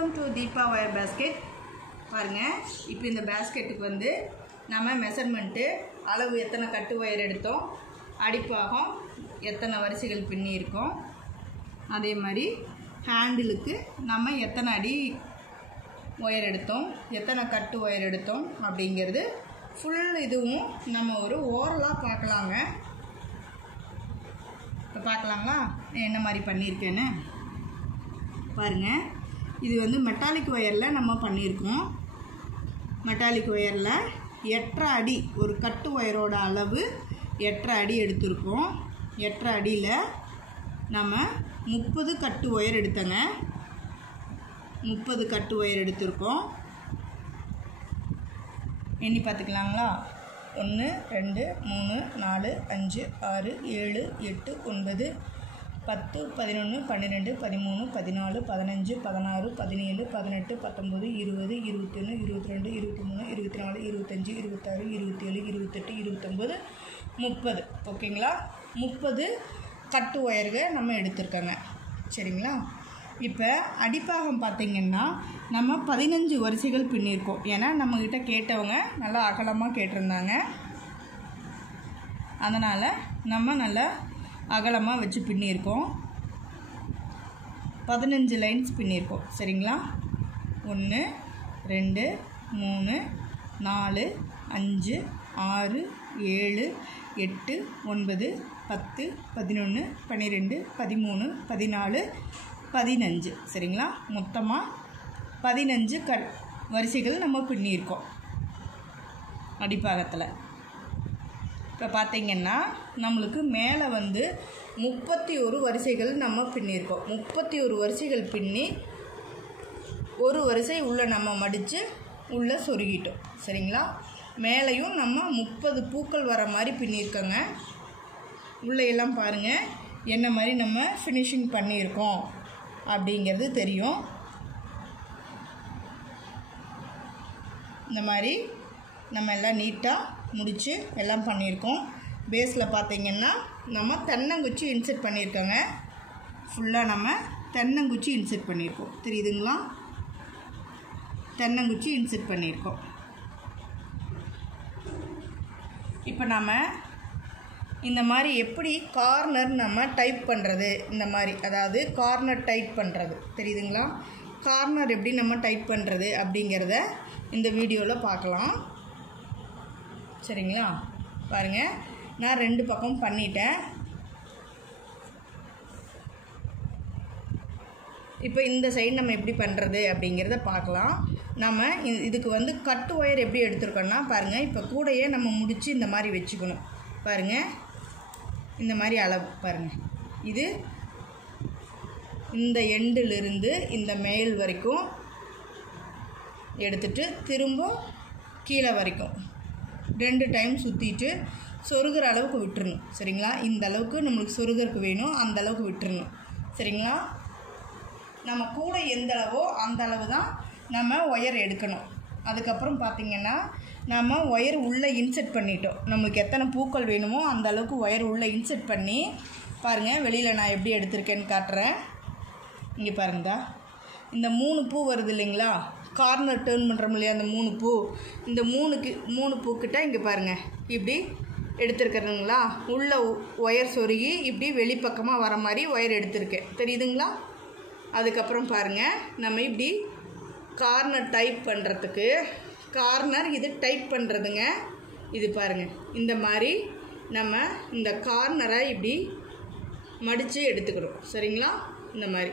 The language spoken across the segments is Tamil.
Welcome to Deepa wire basket. பாருங்கள், இப்போ இந்த பேஸ்கெட்டுக்கு வந்து நம்ம மெஷர்மெண்ட்டு அளவு எத்தனை கட்டு ஒயர் எடுத்தோம், அடிப்பாகம் எத்தனை வரிசைகள் பின்னி இருக்கோம், அதே மாதிரி ஹேண்டிலுக்கு நம்ம எத்தனை அடி ஒயர் எடுத்தோம், எத்தனை கட்டு ஒயர் எடுத்தோம் அப்படிங்கிறது ஃபுல் இதுவும் நம்ம ஒரு ஓரலாக பார்க்கலாங்க. இப்போ பார்க்கலாங்களா என்ன மாதிரி பண்ணியிருக்கேன்னு பாருங்கள். இது வந்து மெட்டாலிக் ஒயரில் நம்ம பண்ணியிருக்கோம். மெட்டாலிக் ஒயரில் 8.5 அடி ஒரு கட்டு ஒயரோட அளவு 8.5 அடி எடுத்திருக்கோம். 8.5 அடியில் நம்ம 30 கட்டு ஒயர் எடுத்தங்க. 30 கட்டு ஒயர் எடுத்திருக்கோம். எண்ணி பார்த்துக்கலாங்களா? 1 2 3 4 5 6 7 8 9 10 11 12 13 14 15 16 17 18 19 20 21 22 23 24 25 26 27 28 29 30. ஓகேங்களா? 30 கட்டு ஒயர்கள் நம்ம எடுத்துருக்கோங்க. சரிங்களா? இப்போ அடிப்பாகம் பார்த்திங்கன்னா நம்ம 15 வரிசைகள் பின்னியிருக்கோம். ஏன்னா நம்மக்கிட்ட கேட்டவங்க நல்லா அகலமாக கேட்டிருந்தாங்க. அதனால் நம்ம நல்லா அகலமாக வச்சு பின்னியிருக்கோம். 15 லைன்ஸ் பின்னியிருக்கோம். சரிங்களா? 1 2 3 4 5 6 7 8 9 10 11 12 13 14 15. சரிங்களா? மொத்தமாக 15 வரிசைகள் நம்ம பின்னியிருக்கோம் அடிப்பாகத்தில். இப்போ பார்த்திங்கன்னா நம்மளுக்கு மேலே வந்து 31 வரிசைகள் நம்ம பின்னியிருக்கோம். 31 வரிசைகள் பின்னி ஒரு வரிசை உள்ளே நம்ம மடித்து உள்ளே சொருகிட்டோம். சரிங்களா? மேலேயும் நம்ம 30 பூக்கள் வர மாதிரி பின்னியிருக்கோங்க. உள்ளேயெல்லாம் பாருங்கள் என்ன மாதிரி நம்ம ஃபினிஷிங் பண்ணியிருக்கோம் அப்படிங்கிறது தெரியும். இந்த மாதிரி நம்ம எல்லாம் நீட்டாக முடித்து எல்லாம் பண்ணியிருக்கோம். பேஸில் பார்த்திங்கன்னா நம்ம தென்னங்குச்சி இன்செர்ட் பண்ணியிருக்கோங்க. ஃபுல்லாக நம்ம தென்னங்குச்சி இன்செர்ட் பண்ணியிருக்கோம். தெரியுதுங்களா? தென்னங்குச்சி இன்செர்ட் பண்ணியிருக்கோம். இப்போ நம்ம இந்த மாதிரி எப்படி கார்னர் நம்ம டைப் பண்ணுறது, இந்த மாதிரி அதாவது கார்னர் டைப் பண்ணுறது தெரியுதுங்களா? கார்னர் எப்படி நம்ம டைப் பண்ணுறது அப்படிங்கிறத இந்த வீடியோவில் பார்க்கலாம். சரிங்களா? பாருங்கள், நான் 2 பக்கம் பண்ணிட்டேன். இப்போ இந்த சைடு நம்ம எப்படி பண்ணுறது அப்படிங்கிறத பார்க்கலாம். நம்ம இதுக்கு வந்து கட்டு ஒயர் எப்படி எடுத்துருக்கோன்னா பாருங்கள், இப்போ கூடையே நம்ம முடித்து இந்த மாதிரி வச்சுக்கணும். பாருங்கள், இந்த மாதிரி அளவு பாருங்கள். இது இந்த எண்டிலிருந்து இந்த மேல் வரைக்கும் எடுத்துட்டு திரும்ப கீழே வரைக்கும் 2 டைம் சுற்றிட்டு சொருகிற அளவுக்கு விட்டுறணும். சரிங்களா? இந்த அளவுக்கு நம்மளுக்கு சொருகிறதுக்கு வேணும், அந்த அளவுக்கு விட்டுறணும். சரிங்களா? நம்ம கூட எந்த அளவோ அந்த அளவு தான் நம்ம ஒயர் எடுக்கணும். அதுக்கப்புறம் பார்த்திங்கன்னா நம்ம ஒயர் உள்ளே இன்செர்ட் பண்ணிட்டோம். நம்மளுக்கு எத்தனை பூக்கள் வேணுமோ அந்த அளவுக்கு ஒயர் உள்ளே இன்செர்ட் பண்ணி பாருங்கள். வெளியில் நான் எப்படி எடுத்திருக்கேன்னு காட்டுறேன். இங்கே பாருங்கதா, இந்த 3 பூ வருது இல்லைங்களா? கார்னர் டேர்ன் பண்ணுறோம் இல்லையா? அந்த 3 பூ, இந்த 3 பூக்கிட்ட இங்கே பாருங்கள் இப்படி எடுத்துருக்கிறதுங்களா? உள்ள ஒயர் சொருகி இப்படி வெளிப்பக்கமாக வர மாதிரி ஒயர் எடுத்திருக்கேன். தெரியுதுங்களா? அதுக்கப்புறம் பாருங்கள், நம்ம இப்படி கார்னர் டைப் பண்ணுறதுக்கு கார்னர் இது டைப் பண்ணுறதுங்க. இது பாருங்கள், இந்த மாதிரி நம்ம இந்த கார்னரை இப்படி மடித்து எடுத்துக்கிறோம். சரிங்களா? இந்த மாதிரி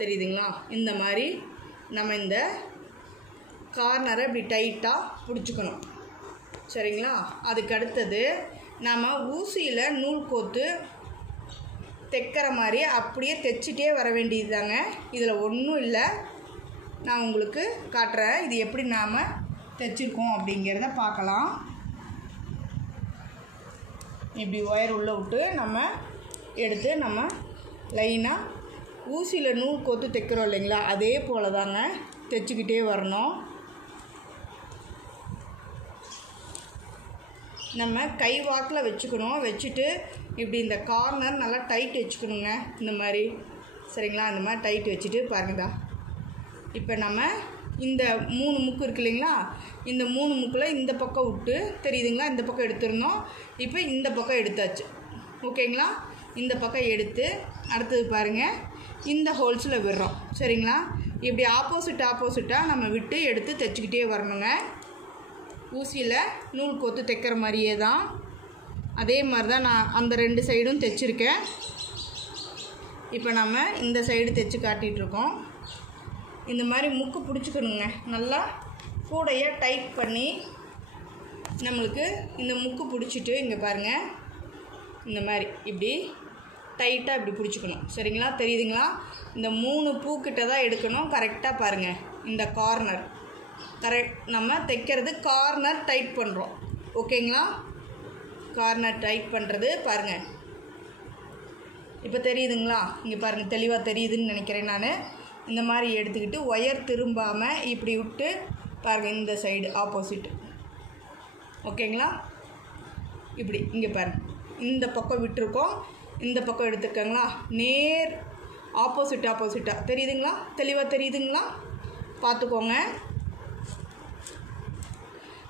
தெரியுதுங்களா? இந்த மாதிரி நம்ம இந்த கார்னரை இப்படி டைட்டாக பிடிச்சிக்கணும். சரிங்களா? அதுக்கு அடுத்தது நம்ம ஊசியில் நூல் கோத்து தைக்கிற மாதிரி அப்படியே தைச்சிட்டே வர வேண்டியது தாங்க. இதில் ஒன்றும் இல்லை, நான் உங்களுக்கு காட்டுறேன் இது எப்படி நாம் தைச்சிருக்கோம் அப்படிங்கிறத பார்க்கலாம். இப்படி ஒயர் உள்ளே விட்டு நம்ம எடுத்து நம்ம லைனாக ஊசியில் நூல் கோத்து தைக்கிறோம் இல்லைங்களா? அதே போல் தாங்க தைச்சிக்கிட்டே வரணும். நம்ம கை வாக்கில் வச்சுக்கணும். வச்சுட்டு இப்படி இந்த கார்னர் நல்லா டைட் வச்சுக்கணுங்க. இந்த மாதிரி சரிங்களா? இந்த மாதிரி டைட் வச்சுட்டு பாருங்கதா இப்போ நம்ம இந்த 3 முக்கு இருக்கு இல்லைங்களா, இந்த 3 முக்கில் இந்த பக்கம் விட்டு தெரியுதுங்களா, இந்த பக்கம் எடுத்துருந்தோம். இப்போ இந்த பக்கம் எடுத்தாச்சு. ஓகேங்களா, இந்த பக்கம் எடுத்து அடுத்தது பாருங்கள் இந்த ஹோல்ஸில் விடுறோம். சரிங்களா, இப்படி ஆப்போசிட்டாக நம்ம விட்டு எடுத்து தைச்சிக்கிட்டே வரணுங்க. ஊசியில் நூல் கோத்து தைக்கிற மாதிரியே தான், அதே மாதிரி தான் நான் அந்த 2 சைடும் தைச்சிருக்கேன். இப்போ நம்ம இந்த சைடு தைச்சி காட்டிகிட்ருக்கோம். இந்த மாதிரி முக்கு பிடிச்சிக்கணுங்க, நல்லா கூடையை டைட் பண்ணி நம்மளுக்கு இந்த முக்கு பிடிச்சிட்டு இங்கே பாருங்கள் இந்த மாதிரி இப்படி டைட்டாக இப்படி பிடிச்சிக்கணும். சரிங்களா, தெரியுதுங்களா, இந்த 3 பூக்கிட்ட தான் எடுக்கணும். கரெக்டாக பாருங்கள், இந்த கார்னர் நம்ம தைக்கிறது கார்னர் டைட் பண்ணுறோம். ஓகேங்களா, கார்னர் டைட் பண்ணுறது பாருங்கள். இப்போ தெரியுதுங்களா, இங்கே பாருங்கள் தெளிவாக தெரியுதுன்னு நினைக்கிறேன். நான் இந்த மாதிரி எடுத்துக்கிட்டு ஒயர் திரும்பாமல் இப்படி விட்டு பாருங்கள் இந்த சைடு ஆப்போசிட். ஓகேங்களா, இப்படி இங்கே பாருங்கள் இந்த பக்கம் விட்டுருக்கோம், இந்த பக்கம் எடுத்துருக்கங்களா, நேர் ஆப்போசிட்டாக தெரியுதுங்களா, தெளிவாக தெரியுதுங்களா, பார்த்துக்கோங்க.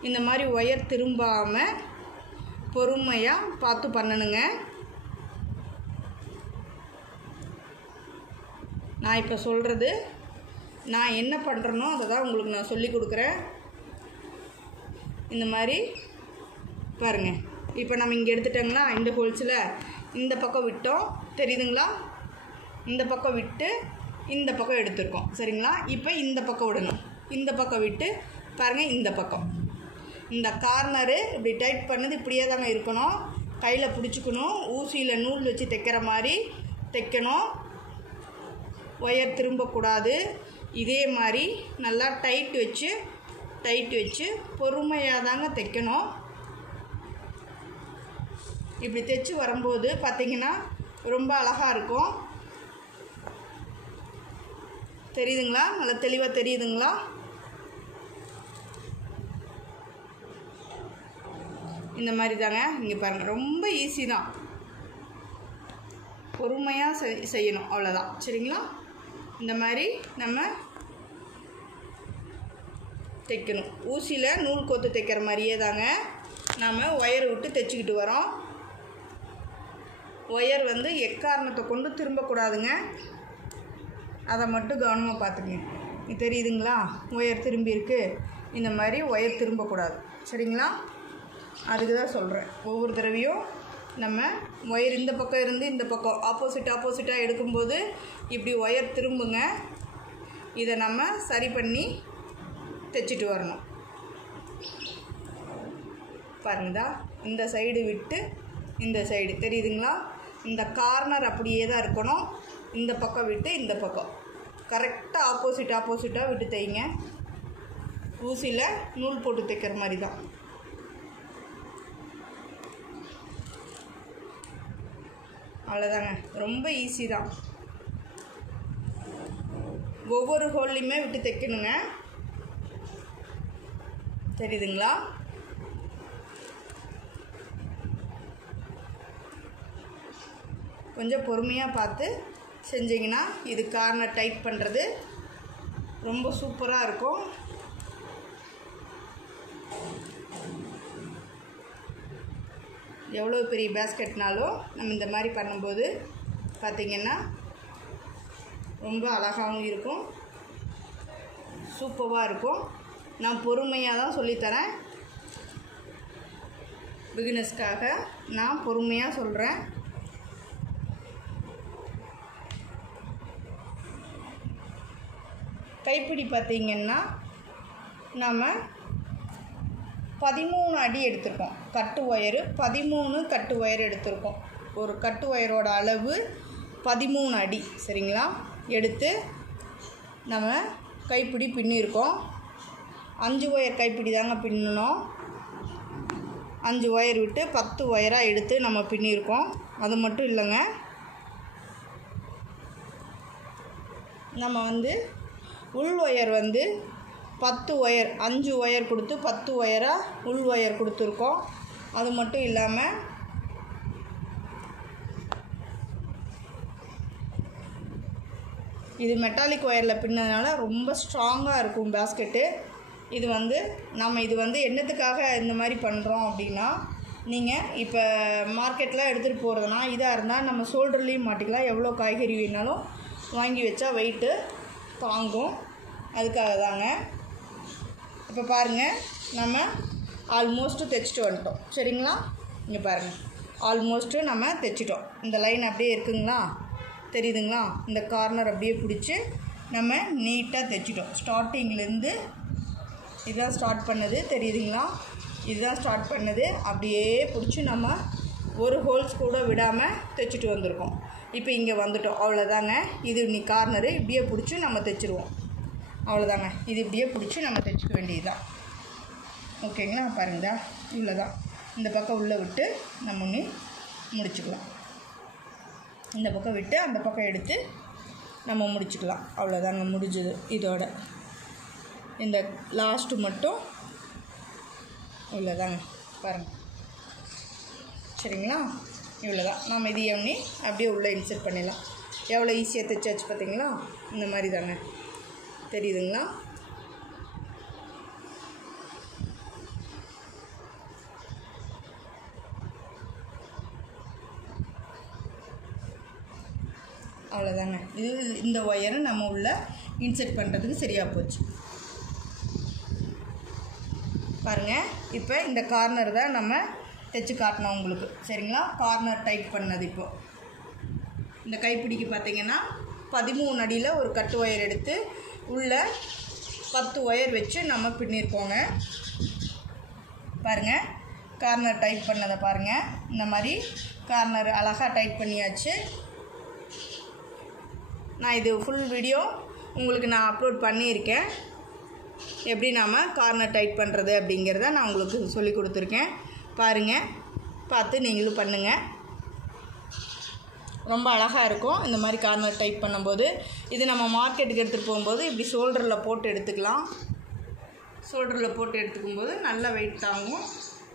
இந்த மாதிரி ஒயர் திரும்பாமல் பொறுமையாக பார்த்து பண்ணணுங்க. நான் இப்போ சொல்கிறது நான் என்ன பண்ணுறேனோ அதை தான் உங்களுக்கு நான் சொல்லி கொடுக்குறேன். இந்த மாதிரி பாருங்கள், இப்போ நம்ம இங்கே எடுத்துட்டோங்களா, இந்த ஹோல்ஸில் இந்த பக்கம் விட்டோம் தெரியுதுங்களா, இந்த பக்கம் விட்டு இந்த பக்கம் எடுத்துருக்கோம். சரிங்களா, இப்போ இந்த பக்கம் விடணும், இந்த பக்கம் விட்டு பாருங்கள் இந்த பக்கம் இந்த கார்னரு இப்படி டைட் பண்ணது இப்படியே தாங்க இருக்கணும். கையில் பிடிச்சிக்கணும், ஊசியில் நூல் வச்சு தைக்கிற மாதிரி தைக்கணும், ஒயர் திரும்பக்கூடாது. இதே மாதிரி நல்லா டைட் வச்சு பொறுமையாக தாங்க தைக்கணும். இப்படி தைச்சி வரும்போது பார்த்திங்கன்னா ரொம்ப அழகாக இருக்கும். தெரியுதுங்களா, நல்லா தெளிவாக தெரியுதுங்களா. இந்த மாதிரி தாங்க, இங்கே பாருங்கள் ரொம்ப ஈஸி தான், பொறுமையாக செய்யணும் அவ்வளோதான். சரிங்களா, இந்த மாதிரி நம்ம தைக்கணும். ஊசியில் நூல் கோத்து தைக்கிற மாதிரியே தாங்க நாம் ஒயரை விட்டு தைச்சிக்கிட்டு வரோம். ஒயர் வந்து எக்காரணத்தை கொண்டு திரும்பக்கூடாதுங்க, அதை மட்டும் கவனமாக பார்த்துக்குங்க. தெரியுதுங்களா, ஒயர் திரும்பி இருக்குது, இந்த மாதிரி ஒயர் திரும்பக்கூடாது. சரிங்களா, அதுக்கு தான் சொல்கிறேன். ஒவ்வொரு தடவையும் நம்ம ஒயர் இந்த பக்கம் இருந்து இந்த பக்கம் ஆப்போசிட்டாக எடுக்கும்போது இப்படி ஒயர் திரும்புங்க. இதை நம்ம சரி பண்ணி தைச்சிட்டு வரணும். பாருங்கதா, இந்த சைடு விட்டு இந்த சைடு தெரியுதுங்களா, இந்த கார்னர் அப்படியே தான் இருக்கணும். இந்த பக்கம் விட்டு இந்த பக்கம் கரெக்டாக ஆப்போசிட்டாக விட்டு தைங்க. ஊசியில் நூல் போட்டு தைக்கிற மாதிரி தான். அவ்வளோதாங்க, ரொம்ப ஈஸி தான். ஒவ்வொரு ஹோல்லையுமே விட்டு தைக்கணுங்க. தெரியுதுங்களா, கொஞ்சம் பொறுமையாக பார்த்து செஞ்சிங்கன்னா இது கார்னர் டைட் பண்ணுறது ரொம்ப சூப்பராக இருக்கும். எவ்வளோ பெரிய பேஸ்கெட்னாலும் நம்ம இந்த மாதிரி பண்ணும்போது பார்த்திங்கன்னா ரொம்ப அழகாகவும் இருக்கும், சூப்பராக இருக்கும். நான் பொறுமையாக தான் சொல்லித்தரேன், பிகினர்ஸ்க்காக நான் பொறுமையாக சொல்கிறேன். கைப்பிடி பார்த்திங்கன்னா நாம் 13 அடி எடுத்திருக்கோம். கட்டு ஒயரு 13 கட்டு ஒயர் எடுத்திருக்கோம். ஒரு கட்டு ஒயரோட அளவு 13 அடி. சரிங்களா, எடுத்து நம்ம கைப்பிடி பின்னிருக்கோம். 5 ஒயர் கைப்பிடி தாங்க பின்னணும். 5 ஒயர் விட்டு 10 ஒயராக எடுத்து நம்ம பின்னிருக்கோம். அது மட்டும் இல்லைங்க, நம்ம வந்து உள் ஒயர் வந்து 10 ஒயர் 5 ஒயர் கொடுத்து 10 ஒயராக உள் ஒயர் கொடுத்துருக்கோம். அது மட்டும் இல்லாமல் இது மெட்டாலிக் ஒயரில் பின்னதுனால ரொம்ப ஸ்ட்ராங்காக இருக்கும் பேஸ்கெட்டு. இது வந்து நம்ம இது வந்து என்னத்துக்காக இந்த மாதிரி பண்ணுறோம் அப்படின்னா, நீங்கள் இப்போ மார்க்கெட்டில் எடுத்துகிட்டு போகிறதுனா இதாக இருந்தால் நம்ம ஷோல்டர்லேயும் மாட்டிக்கலாம். எவ்வளோ காய்கறி வேணாலும் வாங்கி வச்சா வெயிட்டு தாங்கும். அதுக்காக தாங்க. இப்போ பாருங்கள், நம்ம ஆல்மோஸ்ட்டு தைச்சிட்டு வந்துட்டோம். சரிங்களா? இங்கே பாருங்கள், ஆல்மோஸ்ட்டு நம்ம தைச்சிட்டோம். இந்த லைன் அப்படியே இருக்குங்களா, தெரியுதுங்களா? இந்த கார்னர் அப்படியே பிடிச்சி நம்ம நீட்டாக தைச்சிட்டோம். ஸ்டார்டிங்லேருந்து இதுதான் ஸ்டார்ட் பண்ணது, தெரியுதுங்களா? இதுதான் ஸ்டார்ட் பண்ணது. அப்படியே பிடிச்சி நம்ம ஒரு ஹோல்ஸ் கூட விடாமல் தைச்சிட்டு வந்திருக்கோம். இப்போ இங்கே வந்துட்டோம். அவ்வளோதாங்க. இது நீ கார்னரு இப்படியே பிடிச்சி நம்ம தைச்சிருவோம். அவ்வளோதாங்க. இது இப்படியே பிடிச்சி நம்ம தைச்சிக்க வேண்டியதுதான். ஓகேங்களா? பாருங்க, இவ்வளோ தான். இந்த பக்கம் உள்ளே விட்டு நம்ம முடிச்சுக்கலாம். இந்த பக்கம் விட்டு அந்த பக்கம் எடுத்து நம்ம முடிச்சுக்கலாம். அவ்வளோதாங்க, முடிஞ்சது. இதோட இந்த லாஸ்ட்டு மட்டும் இவ்வளோதாங்க. பாருங்கள், சரிங்களா? இவ்வளோ தான். நம்ம இது எண்ணி அப்படியே உள்ளே இன்சர்ட் பண்ணிடலாம். எவ்வளோ ஈஸியாக தைச்சாச்சு பார்த்தீங்களா? இந்த மாதிரி தாங்க, தெரியுதுங்களா? அவ்வளோதாங்க. இது இந்த ஒயரை நம்ம உள்ள இன்சர்ட் பண்ணுறதுக்கு சரியாக போச்சு. பாருங்கள், இப்போ இந்த கார்னர் தான் நம்ம தைச்சி காட்டினோம் உங்களுக்கு. சரிங்களா? கார்னர் டைட் பண்ணது. இப்போது இந்த கைப்பிடிக்கு பார்த்திங்கன்னா 13 அடியில் ஒரு கட்டு ஒயர் எடுத்து உள்ளே 10 ஒயர் வச்சு நம்ம பின்னிருக்கோங்க. பாருங்கள், கார்னர் டைட் பண்ணதை பாருங்கள். இந்த மாதிரி கார்னர் அழகாக டைட் பண்ணியாச்சு. நான் இது ஃபுல் வீடியோ உங்களுக்கு நான் அப்லோட் பண்ணியிருக்கேன். எப்படி நாம் கார்னர் டைட் பண்ணுறது அப்படிங்கிறத நான் உங்களுக்கு சொல்லி கொடுத்துருக்கேன். பாருங்கள், பார்த்து நீங்களும் பண்ணுங்கள். ரொம்ப அழகாக இருக்கும் இந்த மாதிரி கார்னர் டைட் பண்ணும்போது. இது நம்ம மார்க்கெட்டுக்கு எடுத்துகிட்டு போகும்போது இப்படி ஷோல்டரில் போட்டு எடுத்துக்கலாம். ஷோல்டரில் போட்டு எடுத்துக்கும்போது நல்ல வெயிட் தாங்கும்.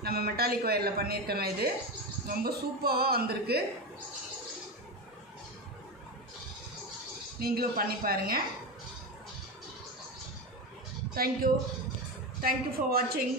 நம்ம மெட்டாலிக் ஒயரில் பண்ணியிருக்கோங்க. இது ரொம்ப சூப்பராக வந்திருக்கு. நீங்களும் பண்ணி பாருங்கள். தேங்க்யூ ஃபார் வாட்சிங்.